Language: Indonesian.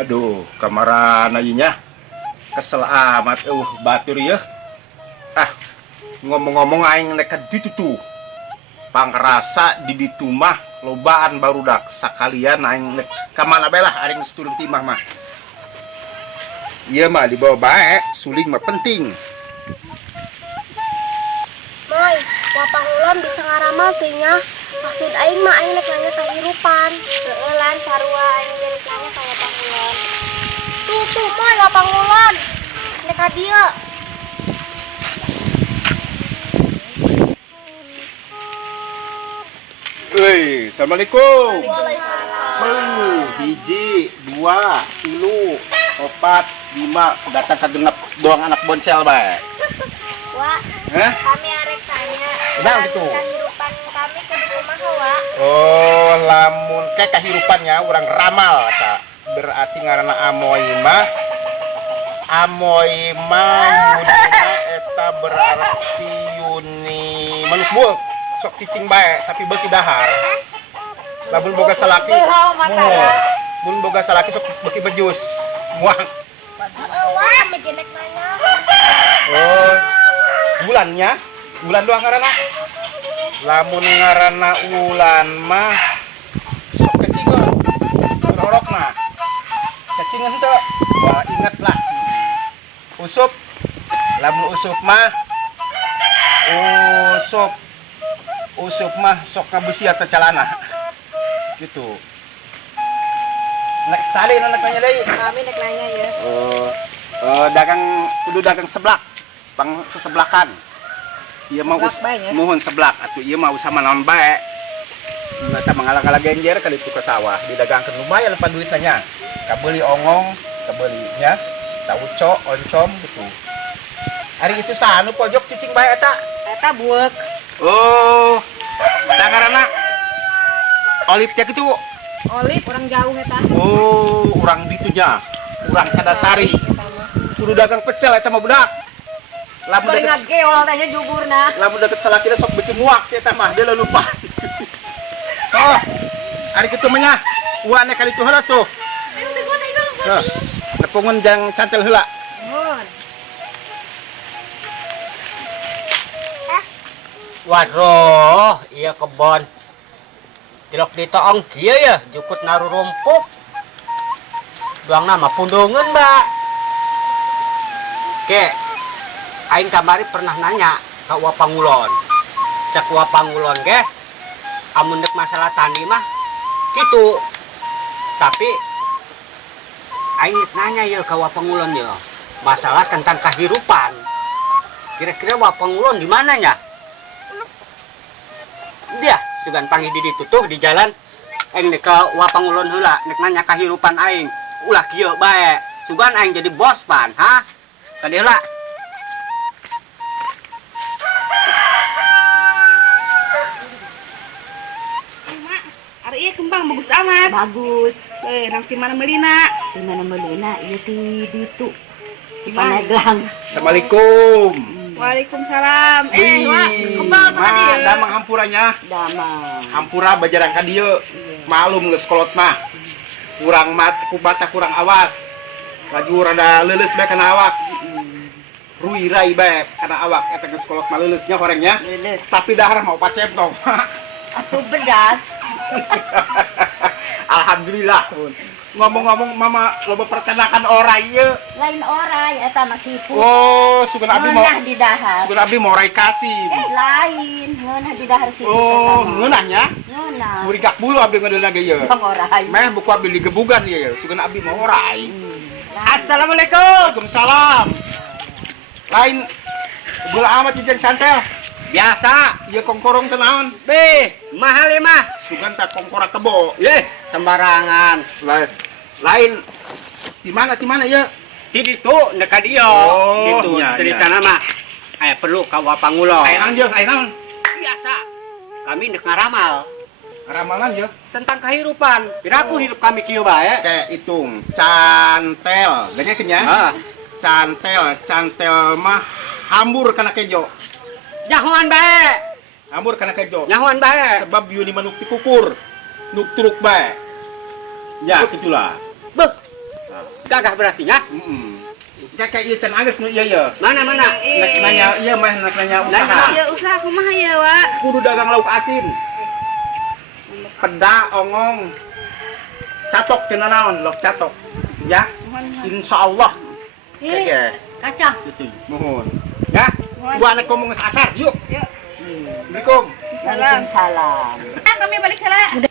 Aduh, kamaran ayinya kesel amat batur ya. Ah, ngomong-ngomong aing nekat ditu tuh. Pangrasa di ditu mah lobaan barudak sakalian aing nek kamana belah aring setulung timah mah. Iya mah dibawa baik, suling mah penting. Moy, wapang ulon bisa ngaramal teh nya. Maksud aing mah aing nek nanya kahirupan. Heueuh sarua aing nek nanya ka wapang ulon. Tuh moy wapang ulon. Nek ka dieu. Woi, assalamualaikum. Waalaikumsalam. Hiji, 2, 3, 4, 5, datang ke genep doang anak bonsel bae. Wak, Hah? kami arek tanya. Nah, gitu. Kahirupan kami kudu kumaha, Wak? Oh, lamun kayak kehidupannya orang ramal kata. Berarti ngaranna Amoy mah yunina eta berarti yuni manuk buek sok cicing bae tapi beuki dahar. Lamun boga salaki mun boga salaki sok beuki bejus. Muang. Wak, mejenek nanya. Oh, bulan doang ngaranna. Lamun ngaranna ulan mah sok kecingan berorokna kecingan tuh wah inget lah usup lamun usup mah sok ngabusi atau calana gitu nek sali anak nanya deh Kami nek nanya ya. kudu dagang seblak bang seseblakan iya mau mohon seblak atuh iya mau sama naon bae mereka mengalah-alah genjer kali itu ke sawah didagangkan lumayan pan duitnya kabeli ongong kabelinya tauco oncom gitu hari itu sanu pojok cicing bae eta buek. oh dangarana olive cek itu Olip orang jauh eta. oh urang ditunya urang Cadasari kudu dagang pecel eta mah budak lamun Beringat geol tanya jugurna. lamun deket salakina sok bikin muak si eta mah dia lupa oh hari itu mah uane kali itu heula tuh nah nepungun jang cantel heula Waduh, iya kebon. Cilok ditoong kieu ya, jukut naruh rumpuk. Doang nama pundungan, Mbak. Ke, aing kamari pernah nanya ke Wapangulon. Cek Wapangulon ge, amun dek masalah tani mah gitu. Tapi aing nanya ya ke Wapangulon ya, masalah tentang kehidupan. Kira-kira Wapangulon di mananya? Dia dengan panggil di tutuh di jalan aing nek ke Wapangulon heula nek nanya kahirupan aing ulah kieu bae sugan aing jadi bos pan ha ka dieu heula Mak, ari ieu kembang bagus amat. Bagus. Nang di mana melina? Di mana melina ieu di ditu. Di Mana? Paneglang. assalamualaikum Waalaikumsalam. Wih, Wak, kembang tadi ya. damang hampuranya Damang. hampura bajarang ka dieu malum geus kolot mah kurang mat kubata kurang awas laju rada leuleus bae kana awak ruirai bae kana awak eta geus kolot mah leuleusnya horengnya Lulus. tapi dahar mau pacentong Atuh bedas. alhamdulillah ngomong-ngomong mama loba perkenakan orai ieu Lain orai eta masih pun. oh sugan abdi mau Ngeunah di dahar. sugan abdi mau rai kasim Lain, ngeunah di dahar situ. oh ngeunahnya Ngeunah. murigak bulu abdi ngadeuna ge ieu Bang orai. meh buku abdi digebugan ieu sugan abdi mau orai Assalamualaikum. Waalaikumsalam. Lain gula amat jeung santel. Biasa Ieu kongkorong teh naon? beh mahal ya mah Sugan teh kongkora kebo. ye sembarangan Lain di mana ieu? di ditu nek ka dieu Oh, gitu iya, ceritana mah aya perlu ka Wapangulon Aya naon jeung? Aya naon? biasa kami nek ngaramal Ramalan jeung tentang kehidupan piraku hidup kami kieu bae kayak hitung cantel. Geus nya? ah Cantel mah hambur kana kejo. nyahoan bae Hambur kana kejo. nyahoan bae Sebab yuni manuk dikukur. Nuk truk bae. Ya, gitulah. beuh Gagah berarti ya? Kayak iya can angges nu iya ya. Mana? Nek nanya iya mah nek nanya usaha. Ya usaha kumaha ya, Wak? Kudu dagang lauk asin. Peda, ongong. Catok cenah naon, lauk catok. Ya. Insyaallah. Oke. Kacang. Gitu. Mohon. Ya. Gua anak ngomong asar, yuk. Yuk. Assalamualaikum. Salam. Salam. Kami balik salah.